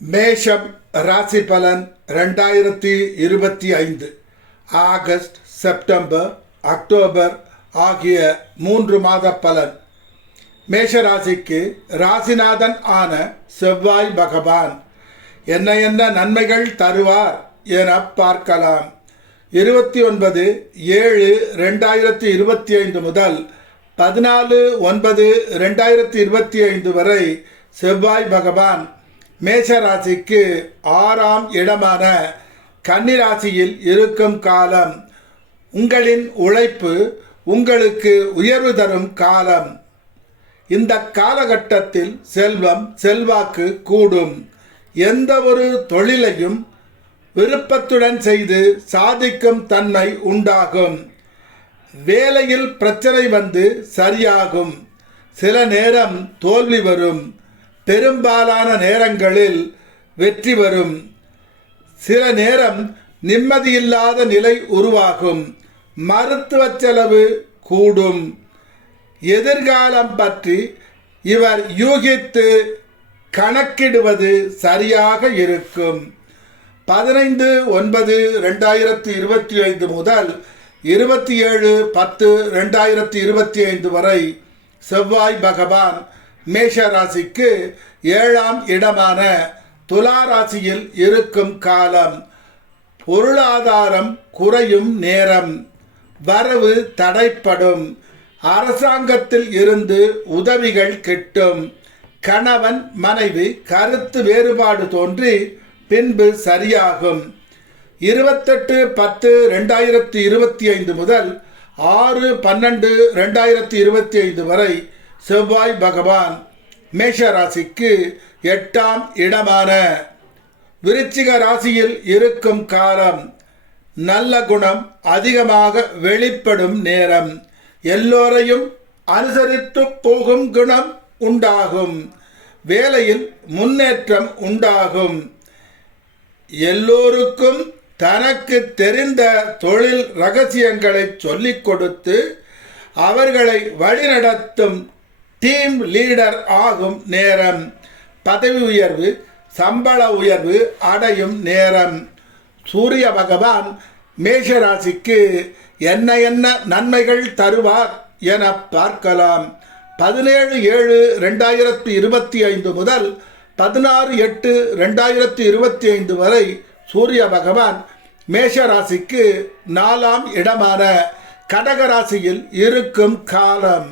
மேஷம் ராசி பலன் ரெண்டாயிரத்தி இருபத்தி ஐந்து. ஆகஸ்ட் செப்டம்பர் அக்டோபர் ஆகிய மூன்று மாத பலன். மேஷ ராசிக்கு ராசிநாதன் ஆன செவ்வாய் பகவான் என்ன என்ன நன்மைகள் தருவார் என பார்க்கலாம். இருபத்தி ஒன்பது ஏழு ரெண்டாயிரத்தி இருபத்தி ஐந்து முதல் பதினாலு ஒன்பது ரெண்டாயிரத்தி இருபத்தி ஐந்து வரை செவ்வாய் பகவான் மேஷராசிக்கு ஆறாம் இடமான கன்னிராசியில் இருக்கும் காலம். உங்களின் உழைப்பு உங்களுக்கு உயர்வு தரும் காலம். இந்த காலகட்டத்தில் செல்வம் செல்வாக்கு கூடும். எந்த ஒரு தொழிலையும் விருப்பத்துடன் செய்து சாதிக்கும் தன்மை உண்டாகும். வேலையில் பிரச்சனை வந்து சரியாகும். சில நேரம் தோல்வி வரும். பெரும்பாலான நேரங்களில் வெற்றி வரும் சில நேரம் நிம்மதியில்லாத நிலை உருவாகும். மருத்துவ செலவு கூடும். எதிர்காலம் பற்றி இவர் யூகித்து கணக்கிடுவது சரியாக இருக்கும். பதினைந்து ஒன்பது ரெண்டாயிரத்தி இருபத்தி ஐந்து முதல் இருபத்தி ஏழு பத்து ரெண்டாயிரத்தி இருபத்தி ஐந்து வரை செவ்வாய் பகவான் மேஷ ராசிக்கு ஏழாம் இடமான துலா ராசியில் இருக்கும் காலம். பொருளாதாரம் குறையும் நேரம். வரவு தடைப்படும். அரசாங்கத்தில் இருந்து உதவிகள் கிட்டும். கணவன் மனைவி கருத்து வேறுபாடு தோன்றி பின்பு சரியாகும். இருபத்தெட்டு பத்து ரெண்டாயிரத்தி இருபத்தி ஐந்து முதல் ஆறு பன்னெண்டு ரெண்டாயிரத்தி இருபத்தி ஐந்து வரை செவ்வாய் பகவான் மேஷ ராசிக்கு எட்டாம் இடமான விருச்சிக ராசியில் இருக்கும் காலம் நல்ல குணம் அதிகமாக வெளிப்படும் நேரம். எல்லோரையும் அனுசரித்து போகும் குணம் உண்டாகும். வேலையில் முன்னேற்றம் உண்டாகும். எல்லோருக்கும் தனக்கு தெரிந்த தொழில் ரகசியங்களை சொல்லிக் கொடுத்து அவர்களை வழிநடத்தும் டீம் லீடர் ஆகும் நேரம். பதவி உயர்வு சம்பள உயர்வு அடையும் நேரம். சூரிய பகவான் மேஷராசிக்கு என்ன என்ன நன்மைகள் தருவார் என பார்க்கலாம். பதினேழு ஏழு ரெண்டாயிரத்தி இருபத்தி ஐந்து முதல் பதினாறு எட்டு ரெண்டாயிரத்தி இருபத்தி ஐந்து வரை சூரிய பகவான் மேஷ ராசிக்கு நாலாம் இடமான கடகராசியில் இருக்கும் காலம்.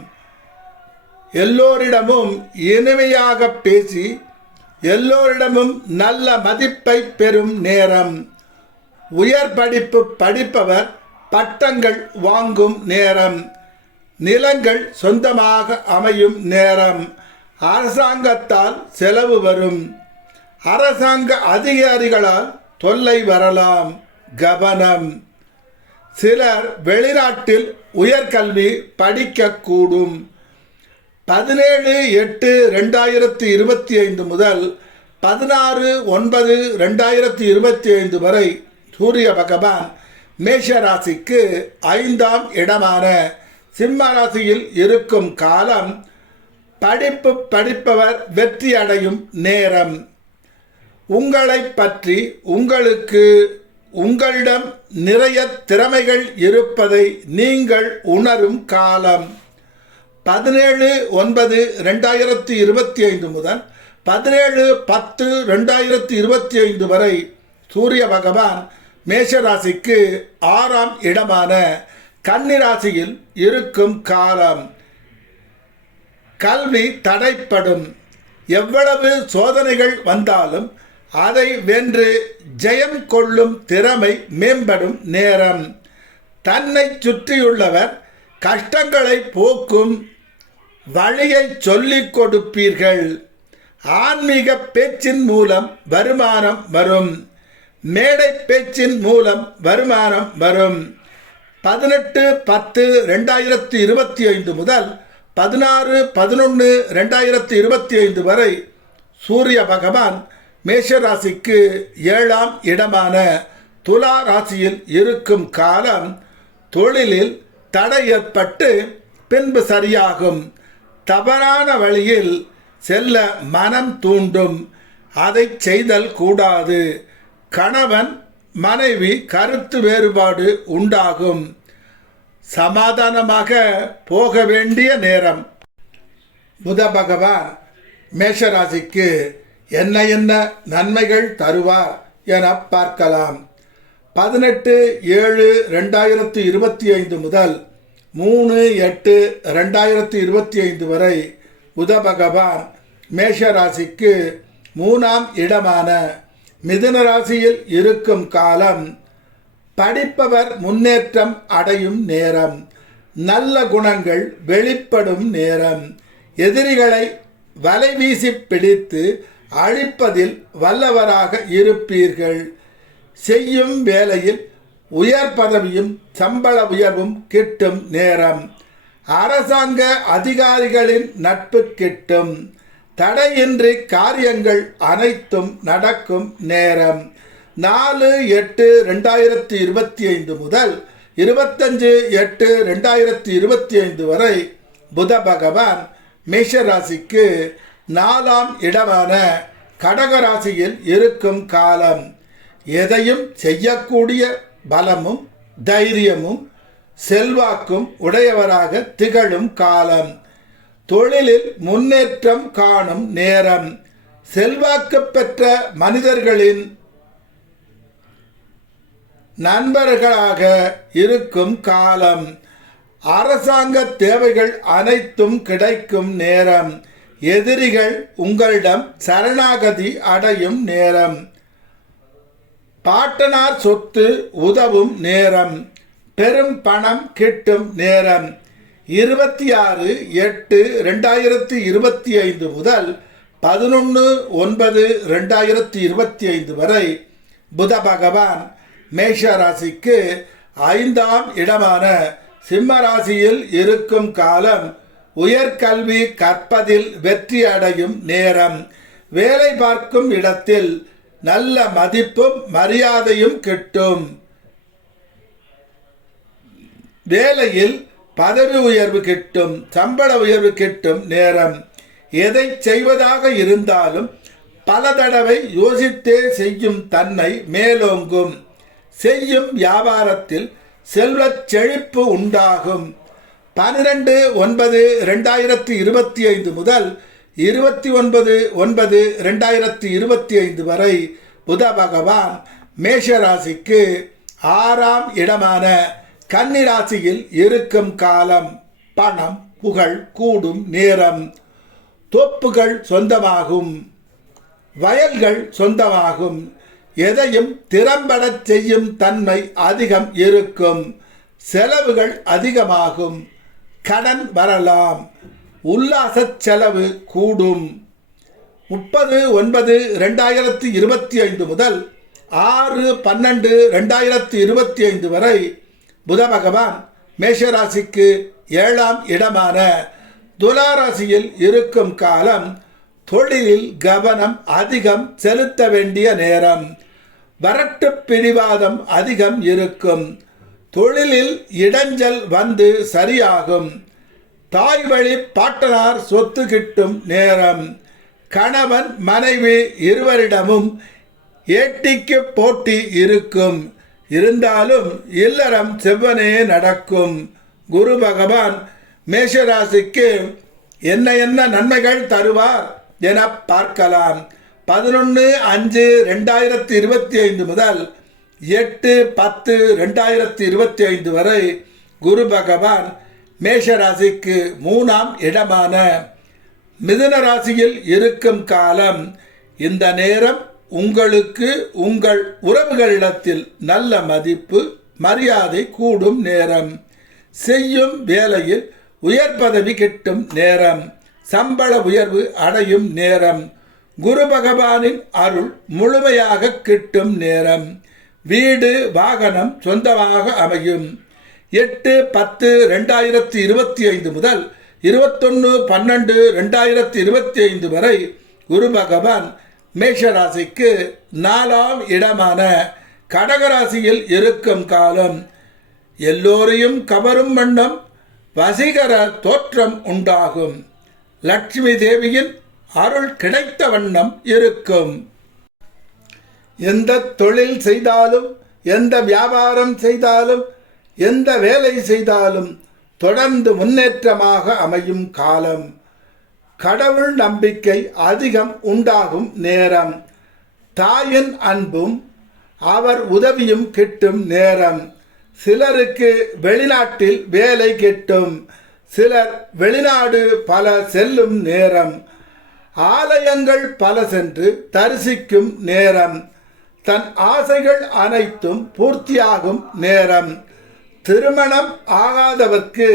எல்லோரிடமும் இனிமையாக பேசி எல்லோரிடமும் நல்ல மதிப்பை பெறும் நேரம். உயர் படிப்பு படிப்பவர் பட்டங்கள் வாங்கும் நேரம். நிலங்கள் சொந்தமாக அமையும் நேரம். அரசாங்கத்தால் செலவு வரும். அரசாங்க அதிகாரிகளால் தொல்லை வரலாம். கவனம். சிலர் வெளிநாட்டில் உயர்கல்வி படிக்கக்கூடும். பதினேழு எட்டு ரெண்டாயிரத்தி இருபத்தி ஐந்து முதல் பதினாறு ஒன்பது ரெண்டாயிரத்தி இருபத்தி ஐந்து வரை சூரிய பகவான் மேஷ ராசிக்கு ஐந்தாம் இடமான சிம்ம ராசியில் இருக்கும் காலம் படிப்பு படிப்பவர் வெற்றி அடையும் நேரம். உங்களை பற்றி உங்களுக்கு உங்களிடம் நிறைய திறமைகள் இருப்பதை நீங்கள் உணரும் காலம். பதினேழு ஒன்பது ரெண்டாயிரத்தி இருபத்தி ஐந்து முதல் பதினேழு பத்து ரெண்டாயிரத்தி இருபத்தி ஐந்து வரை சூரிய பகவான் மேஷராசிக்கு ஆறாம் இடமான கன்னிராசியில் இருக்கும் காலம். கல்வி தடைப்படும். எவ்வளவு சோதனைகள் வந்தாலும் அதை வென்று ஜெயம் கொள்ளும் திறமை மேம்படும் நேரம். தன்னை சுற்றியுள்ளவர் கஷ்டங்களை போக்கும் வழியை சொல்லிக் கொடுப்பீர்கள். ஆன்மீக பேச்சின் மூலம் வருமானம் வரும். மேடை பேச்சின் மூலம் வருமானம் வரும். பதினெட்டு பத்து ரெண்டாயிரத்தி இருபத்தி ஐந்து முதல் பதினாறு பதினொன்று ரெண்டாயிரத்தி இருபத்தி ஐந்து வரை சூரிய பகவான் மேஷராசிக்கு ஏழாம் இடமான துலா ராசியில் இருக்கும் காலம் தொழிலில் தடை ஏற்பட்டு பின்பு சரியாகும். தவறான வழியில் செல்ல மனம் தூண்டும். அதை செய்தல் கூடாது. கணவன் மனைவி கருத்து வேறுபாடு உண்டாகும். சமாதானமாக போக வேண்டிய நேரம். புத பகவான் மேஷராசிக்கு என்ன என்ன நன்மைகள் தருவார் என பார்க்கலாம். பதினெட்டு ஏழு ரெண்டாயிரத்து இருபத்தி ஐந்து முதல் மூணு எட்டு ரெண்டாயிரத்தி இருபத்தி ஐந்து வரை புத பகவான் மேஷராசிக்கு மூணாம் இடமான மிதுன ராசியில் இருக்கும் காலம் படிப்பவர் முன்னேற்றம் அடையும் நேரம். நல்ல குணங்கள் வெளிப்படும் நேரம். எதிரிகளை வலைவீசி பிடித்து அழிப்பதில் வல்லவராக இருப்பீர்கள். செய்யும் வேலையில் உயர் பதவியும் சம்பள உயர்வும் கிட்டும் நேரம். அரசாங்க அதிகாரிகளின் நட்பு கிட்டும். தடையின்றி காரியங்கள் அனைத்தும் நடக்கும் நேரம். நாலு எட்டு ரெண்டாயிரத்தி இருபத்தி ஐந்து முதல் இருபத்தஞ்சு எட்டு ரெண்டாயிரத்தி இருபத்தி ஐந்து வரை புத பகவான் மேஷராசிக்கு நாலாம் இடமான கடகராசியில் இருக்கும் காலம். எதையும் செய்யக்கூடிய பலமும் தைரியமும் செல்வாக்கும் உடையவராக திகழும் காலம். தொழிலில் முன்னேற்றம் காணும் நேரம். செல்வாக்கு பெற்ற மனிதர்களின் நண்பர்களாக இருக்கும் காலம். அரசாங்க தேவைகள் அனைத்தும் கிடைக்கும் நேரம். எதிரிகள் உங்களிடம் சரணாகதி அடையும் நேரம். பாட்டனார் சொத்து உதவும் நேரம் பெரும் பணம் கிட்டும் நேரம். இருபத்தி ஆறு எட்டு ரெண்டாயிரத்தி இருபத்தி ஐந்து முதல் பதினொன்று ஒன்பது ரெண்டாயிரத்தி இருபத்தி ஐந்து வரை புத பகவான் மேஷ ராசிக்கு ஐந்தாம் இடமான சிம்ம ராசியில் இருக்கும் காலம் உயர்கல்வி கற்பதில் வெற்றி அடையும் நேரம். வேலை பார்க்கும் இடத்தில் நல்ல மதிப்பும் மரியாதையும் கிட்டும். வேலையில் பதவி உயர்வு கிட்டும் சம்பள உயர்வு கிட்டும் நேரம். எதை செய்வதாக இருந்தாலும் பல தடவை யோசித்தே செய்யும் தன்னை மேலோங்கும். செய்யும் வியாபாரத்தில் செல்வச் செழிப்பு உண்டாகும். பன்னிரண்டு ஒன்பது ரெண்டாயிரத்தி இருபத்தி ஐந்து முதல் இருபத்தி ஒன்பது ஒன்பது ரெண்டாயிரத்தி இருபத்தி ஐந்து வரை புத பகவான் மேஷராசிக்கு ஆறாம் இடமான கன்னிராசியில் இருக்கும் காலம் பணம் புகழ் கூடும் நேரம் தோப்புகள் சொந்தமாகும் வயல்கள் சொந்தமாகும் எதையும் திறம்படச் செய்யும் தன்மை அதிகம் இருக்கும் செலவுகள் அதிகமாகும் கடன் வரலாம் உல்லாச செலவு கூடும். முப்பது ஒன்பது ரெண்டாயிரத்தி இருபத்தி ஐந்து முதல் ஆறு பன்னெண்டு ரெண்டாயிரத்தி இருபத்தி ஐந்து வரை புத பகவான் மேஷராசிக்கு ஏழாம் இடமான துலாராசியில் இருக்கும் காலம் தொழிலில் கவனம் அதிகம் செலுத்த வேண்டிய நேரம். வரட்டு பிடிவாதம் அதிகம் இருக்கும். தொழிலில் இடைஞ்சல் வந்து சரியாகும். தாய் வழி பாட்டனார் சொத்து கிட்டும் நேரம். கணவன் மனைவி இருவரிடமும் ஏட்டிக்கு போட்டி இருக்கும். இருந்தாலும் இல்லறம் செவ்வனே நடக்கும். குரு பகவான் மேஷராசிக்கு என்ன என்ன நன்மைகள் தருவார் என பார்க்கலாம். பதினொன்று அஞ்சு ரெண்டாயிரத்தி இருபத்தி ஐந்து முதல் எட்டு பத்து ரெண்டாயிரத்தி இருபத்தி ஐந்து வரை குரு பகவான் மேஷராசிக்கு மூணாம் இடமான மிதுன ராசியில் இருக்கும் காலம் இந்த நேரம் உங்களுக்கு உங்கள் உறவுகளிடத்தில் நல்ல மதிப்பு மரியாதை கூடும் நேரம். செய்யும் வேலையில் உயர் பதவி கிட்டும் நேரம். சம்பள உயர்வு அடையும் நேரம். குரு பகவானின் அருள் முழுமையாக கிட்டும் நேரம். வீடு வாகனம் சொந்தமாக அமையும். எட்டு பத்து ரெண்டாயிரத்தி இருபத்தி ஐந்து முதல் இருபத்தொன்று பன்னெண்டு ரெண்டாயிரத்தி இருபத்தி ஐந்து வரை குரு பகவான் மேஷராசிக்கு நாலாம் இடமான கடகராசியில் இருக்கும் காலம். எல்லோரையும் கவரும் வண்ணம் வசீகர தோற்றம் உண்டாகும். லட்சுமி தேவியின் அருள் கிடைத்த வண்ணம் இருக்கும். எந்த தொழில் செய்தாலும் எந்த வியாபாரம் செய்தாலும் எந்த வேலை செய்தாலும் தொடர்ந்து முன்னேற்றமாக அமையும் காலம். கடவுள் நம்பிக்கை அதிகம் உண்டாகும் நேரம். தாயின் அன்பும் அவர் உதவியும் கிட்டும் நேரம். சிலருக்கு வெளிநாட்டில் வேலை கிட்டும். சிலர் வெளிநாடு பல செல்லும் நேரம். ஆலயங்கள் பல சென்று தரிசிக்கும் நேரம். தன் ஆசைகள் அனைத்தும் பூர்த்தியாகும் நேரம். திருமணம் ஆகாதவர்க்கு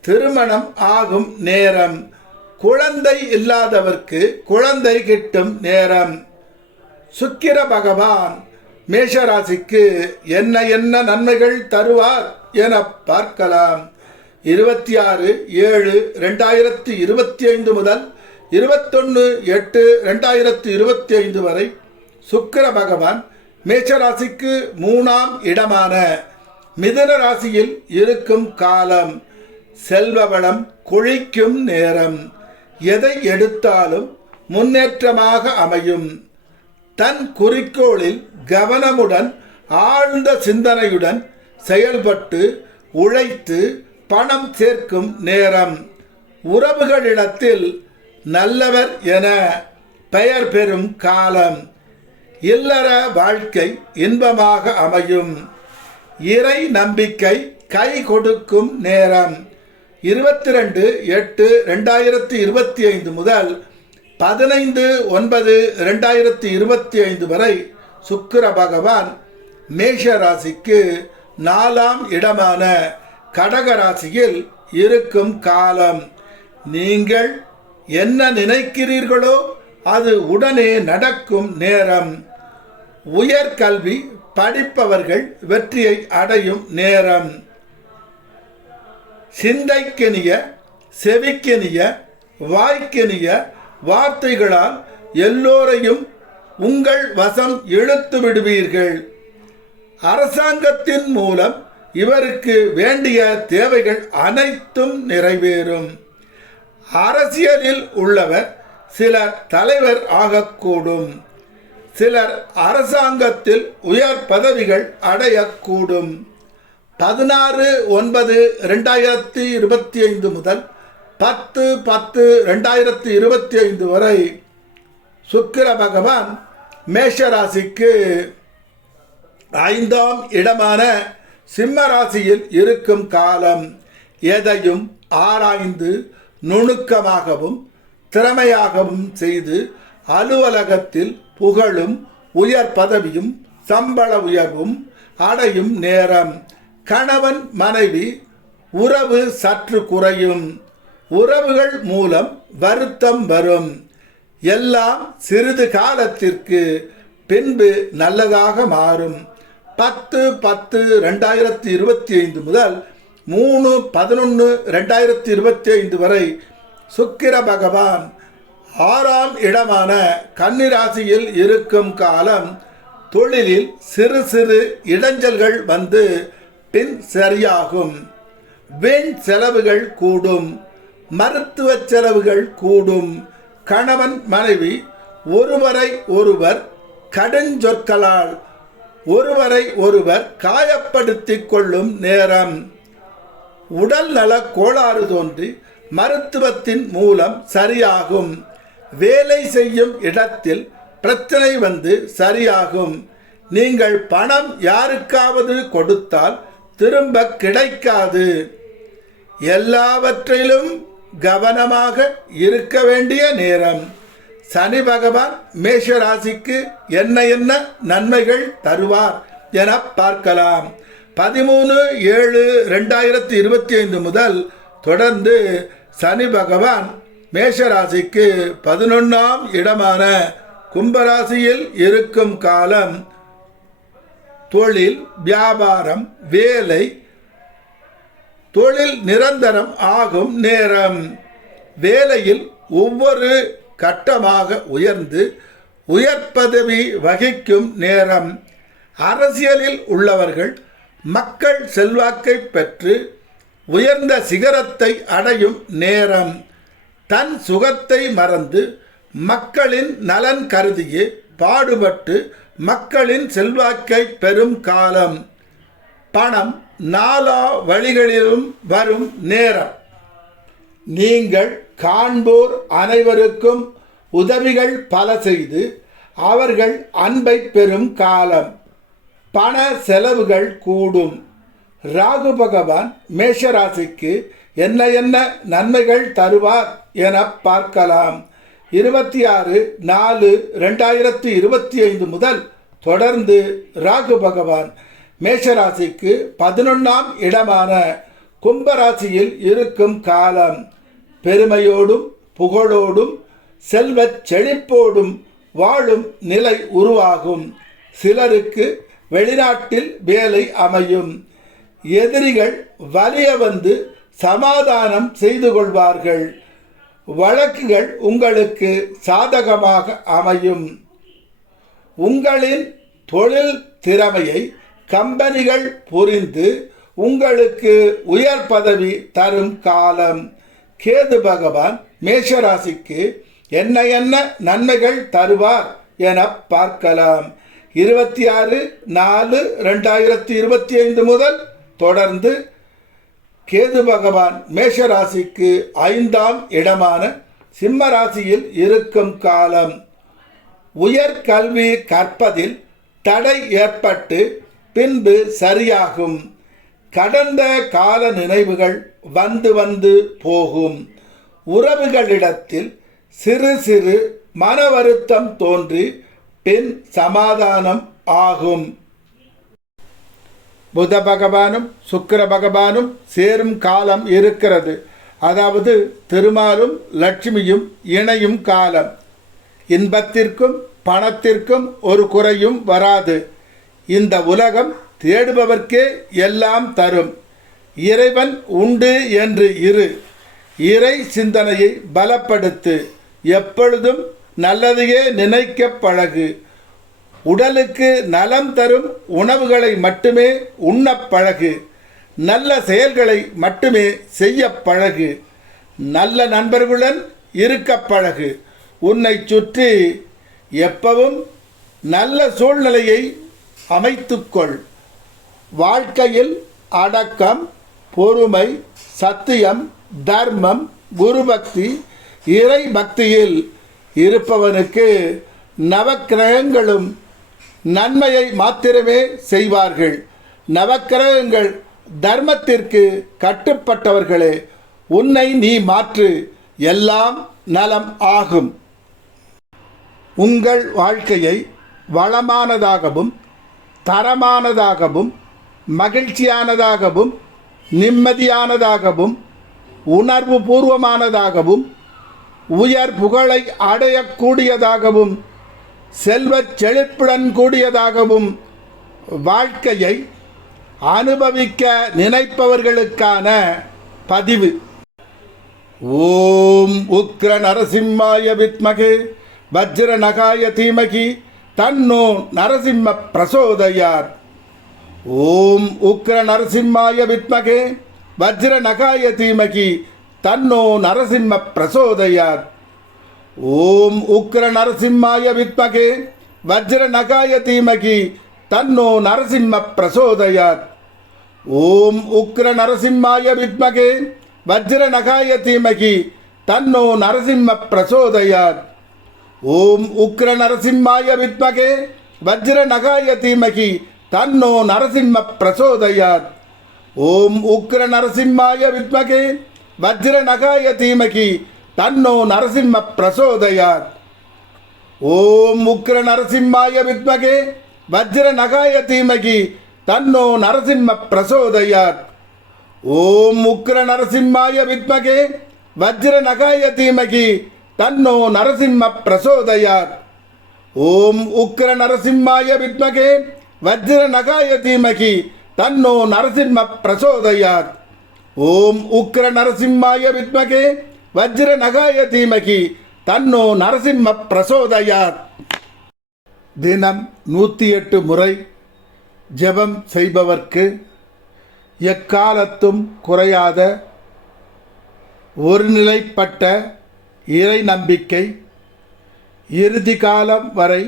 திருமணம் ஆகும் நேரம். குழந்தை இல்லாதவர்க்கு குழந்தை கிட்டும் நேரம். சுக்கிர பகவான் மேஷராசிக்கு என்ன என்ன நன்மைகள் தருவார் என பார்க்கலாம். இருபத்தி ஆறு ஏழு ரெண்டாயிரத்தி இருபத்தி ஐந்து முதல் இருபத்தொன்று எட்டு ரெண்டாயிரத்தி இருபத்தி ஐந்து வரை சுக்கிர பகவான் மேஷராசிக்கு மூணாம் இடமான மிதன ராசியில் இருக்கும் காலம் செல்வவளம் குழிக்கும் நேரம். எதை எடுத்தாலும் முன்னேற்றமாக அமையும். தன் குறிக்கோளில் கவனமுடன் ஆழ்ந்த சிந்தனையுடன் செயல்பட்டு உழைத்து பணம் சேர்க்கும் நேரம். உறவுகளிடத்தில் நல்லவர் என பெயர் பெறும் காலம். இல்லற வாழ்க்கை இன்பமாக அமையும். இறை நம்பிக்கை கை கொடுக்கும் நேரம். இருபத்தி ரெண்டு எட்டு ரெண்டாயிரத்தி இருபத்தி ஐந்து முதல் பதினைந்து ஒன்பது ரெண்டாயிரத்தி இருபத்தி ஐந்து வரை சுக்கிர பகவான் மேஷ ராசிக்கு நாலாம் இடமான கடக ராசியில் இருக்கும் காலம். நீங்கள் என்ன நினைக்கிறீர்களோ அது உடனே நடக்கும் நேரம். உயர்கல்வி படிப்பவர்கள் வெற்றியை அடையும் நேரம். சிந்தைக்கெனிய செவிக்கெனிய வாய்க்கெனிய வார்த்தைகளால் எல்லோரையும் உங்கள் வசம் இழுத்து விடுவீர்கள். அரசாங்கத்தின் மூலம் இவருக்கு வேண்டிய தேவைகள் அனைத்தும் நிறைவேறும். அரசியலில் உள்ளவர் சில தலைவர் ஆகக்கூடும். சிலர் அரசாங்கத்தில் உயர் பதவிகள் அடையக்கூடும். பதினாறு ஒன்பது ரெண்டாயிரத்தி இருபத்தி ஐந்து முதல் பத்து பத்து ரெண்டாயிரத்தி இருபத்தி ஐந்து வரை சுக்கிர பகவான் மேஷராசிக்கு ஐந்தாம் இடமான சிம்ம ராசியில் இருக்கும் காலம் எதையும் ஆராய்ந்து நுணுக்கமாகவும் திறமையாகவும் செய்து அலுவலகத்தில் புகழும் உயர் பதவியும் சம்பள உயர்வும் அடையும் நேரம். கணவன் மனைவி உறவு சற்று குறையும். உறவுகள் மூலம் வருத்தம் வரும். எல்லாம் சிறிது காலத்திற்கு பின்பு நல்லதாக மாறும். பத்து பத்து ரெண்டாயிரத்தி இருபத்தி ஐந்து முதல் மூணு பதினொன்று ரெண்டாயிரத்தி இருபத்தி ஐந்து வரை சுக்கிர பகவான் ஆறாம் இடமான கன்னிராசியில் இருக்கும் காலம் தொழிலில் சிறு சிறு இடைஞ்சல்கள் வந்து பின் சரியாகும். வீண் செலவுகள் கூடும். மருத்துவ செலவுகள் கூடும். கணவன் மனைவி ஒருவரை ஒருவர் கடுஞ்சொற்களால் ஒருவரை ஒருவர் காயப்படுத்தி கொள்ளும் நேரம். உடல்நல கோளாறு தோன்றி மருத்துவத்தின் மூலம் சரியாகும். வேலை செய்யும் இடத்தில் பிரச்சனை வந்து சரியாகும். நீங்கள் பணம் யாருக்காவது கொடுத்தால் திரும்ப கிடைக்காது. எல்லாவற்றிலும் கவனமாக இருக்க வேண்டிய நேரம். சனி பகவான் மேஷராசிக்கு என்ன என்ன நன்மைகள் தருவார் என பார்க்கலாம். பதிமூணு ஏழு ரெண்டாயிரத்தி இருபத்தி ஐந்து முதல் தொடர்ந்து சனி பகவான் மேஷராசிக்கு பதினொன்றாம் இடமான கும்பராசியில் இருக்கும் காலம் தொழில் வியாபாரம் வேலை தொழில் நிரந்தரம் ஆகும் நேரம். வேலையில் ஒவ்வொரு கட்டமாக உயர்ந்து உயர் பதவி வகிக்கும் நேரம். அரசியலில் உள்ளவர்கள் மக்கள் செல்வாக்கை பெற்று உயர்ந்த சிகரத்தை அடையும் நேரம். தன் சுகத்தை மறந்து மக்களின் நலன் கருதியே பாடுபட்டு மக்களின் செல்வாக்கை பெறும் காலம். பணம் நாலா வழிகளிலும் வரும் நேரம். நீங்கள் காண்போர் அனைவருக்கும் உதவிகள் பல செய்து அவர்கள் அன்பை பெறும் காலம். பண செலவுகள் கூடும். ராகு பகவான் மேஷராசிக்கு என்ன என்ன நன்மைகள் தருவார் என பார்க்கலாம். இருபத்தி ஆறு நாலு ரெண்டாயிரத்தி இருபத்தி ஐந்து முதல் தொடர்ந்து ராகு பகவான் மேஷராசிக்கு பதினொன்றாம் இடமான கும்பராசியில் இருக்கும் காலம் பெருமையோடும் புகழோடும் செல்வச் செழிப்போடும் வாழும் நிலை உருவாகும். சிலருக்கு வெளிநாட்டில் வேலை அமையும். எதிரிகள் வலிய வந்து சமாதானம் செய்து கொள்வார்கள். வழக்குகள் உங்களுக்கு சாதகமாக அமையும். உங்களின் தொழில் திறமையை கம்பெனிகள் புரிந்து உங்களுக்கு உயர் பதவி தரும் காலம். கேது பகவான் மேஷராசிக்கு என்ன என்ன நன்மைகள் தருவார் என பார்க்கலாம். இருபத்தி ஆறு நாலு ரெண்டாயிரத்தி இருபத்தி ஐந்து முதல் தொடர்ந்து கேது பகவான் மேஷராசிக்கு ஐந்தாம் இடமான சிம்ம ராசியில் இருக்கும் காலம். உயர்கல்வி கற்பதில் தடை ஏற்பட்டு பின்பு சரியாகும். கடந்த கால நினைவுகள் வந்து வந்து போகும். உறவுகளிடத்தில் சிறு சிறு மன வருத்தம் தோன்றி பின் சமாதானம் ஆகும். புத பகவானும் சுக்கிர பகவானும் சேரும் காலம் இருக்கிறது. அதாவது திருமாலும் லட்சுமியும் இணையும் காலம். இன்பத்திற்கும் பணத்திற்கும் ஒரு குறையும் வராது. இந்த உலகம் தேடுபவர்க்கே எல்லாம் தரும். இறைவன் உண்டு என்று இரு. இறை சிந்தனையை பலப்படுத்து. எப்பொழுதும் நல்லதையே நினைக்க பழகு. உடலுக்கு நலம் தரும் உணவுகளை மட்டுமே உண்ணப் பழகு. நல்ல செயல்களை மட்டுமே செய்ய பழகு. நல்ல நண்பர்களுடன் இருக்க பழகு. உன்னை சுற்றி எப்பவும் நல்ல சூழ்நிலையை அமைத்துக்கொள் வாழ்க்கையில் அடக்கம் பொறுமை சத்தியம் தர்மம் குருபக்தி இறை பக்தியில் இருப்பவனுக்கு நவக்கிரகங்களும் நன்மையை மாத்திரமே செய்வார்கள். நவக்கிரகங்கள் தர்மத்திற்கு கட்டுப்பட்டவர்களே உன்னை நீ மாற்று. எல்லாம் நலம் ஆகும். உங்கள் வாழ்க்கையை வளமானதாகவும் தரமானதாகவும் மகிழ்ச்சியானதாகவும் நிம்மதியானதாகவும் உணர்வு பூர்வமானதாகவும் உயர் புகழை அடையக்கூடியதாகவும் செல்வச் செழிப்புடன் கூடியதாகவும் வாழ்க்கையை அனுபவிக்க நினைப்பவர்களுக்கான பதிவு. ஓம் உக்ர நரசிம்மாய வித்மகே வஜ்ர நகாய தீமகி தன்னோ நரசிம்ம பிரசோதயார். ஓம் உக்ர நரசிம்மாய வித்மகே வஜ்ர நகாய தீமகி தன்னோ நரசிம்ம பிரசோதயார். ஓம் உக்ர நரசிம்மாய வித்மகே வஜ்ர நகாய தீமகி தன்னோ நரசிம்ம பிரசோதயாத். ஓம் உக்ர நரசிம்மாய வித்மகே வஜ்ர நகாய தீமகி தன்னோ நரசிம்ம பிரசோதயாத். ஓம் உக்ர நரசிம்மாய வித்மகே வஜ்ர நகாய தீமகி தன்னோ நரசிம்ம பிரசோதயாத். ஓம் உக்ர நரசிம்மாய வித்மகே வஜ்ர நகாய தீமகி தன்னோ நரசிம்ம பிரசோதயாத். ஓம் உக்ர நரசிம்மாய வித்மகே வஜ்ர நகாய தீமகி தன்னோ நரசிம்ம பிரசோதயாத். ஓம் உக்ர நரசிம்மாய வித்மகே வஜ்ர நகாய தீமகி தன்னோ நரசிம்ம பிரசோதயாத். ஓம் உக்ர நரசிம்மாய வித்மகே வஜ்ர நகாய தீமகி தன்னோ நரசிம்ம பிரசோதயாத். ஓம் உக்ர நரசிம்மாய வித்மகே வஜ்ர நகாய தீமகி தன்னோ நரசிம்ம பிரசோதயார் தினம் நூற்றி எட்டு முறை ஜெபம் செய்பவர்க்கு எக்காலத்தும் குறையாத ஒருநிலைப்பட்ட இறை நம்பிக்கை இறுதி காலம் வரை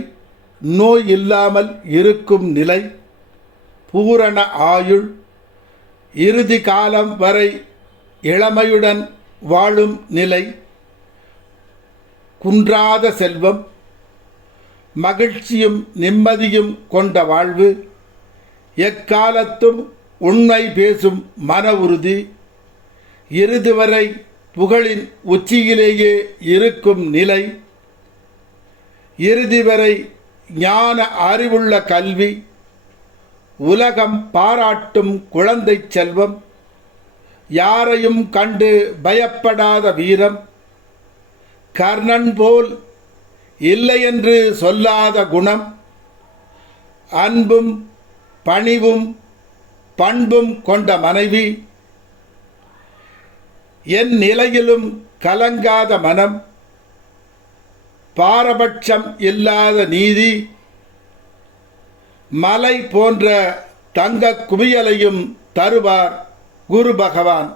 நோய் இல்லாமல் இருக்கும் நிலை பூரண ஆயுள் இறுதி காலம் வரை இளமையுடன் வாழும் நிலை குன்றாத செல்வம் மகிழ்ச்சியும் நிம்மதியும் கொண்ட வாழ்வு எக்காலத்தும் உண்மை பேசும் மன உறுதி இறுதி வரை புகழின் உச்சியிலேயே இருக்கும் நிலை இறுதிவரை ஞான அறிவுள்ள கல்வி உலகம் பாராட்டும் குழந்தை செல்வம் யாரையும் கண்டு பயப்படாத வீரம் கர்ணன் போல் இல்லை என்று சொல்லாத குணம் அன்பும் பணிவும் பண்பும் கொண்ட மனைவி என் நிலையிலும் கலங்காத மனம் பாரபட்சம் இல்லாத நீதி மலை போன்ற தங்க குவியலையும் தருவார். குரு பகவான்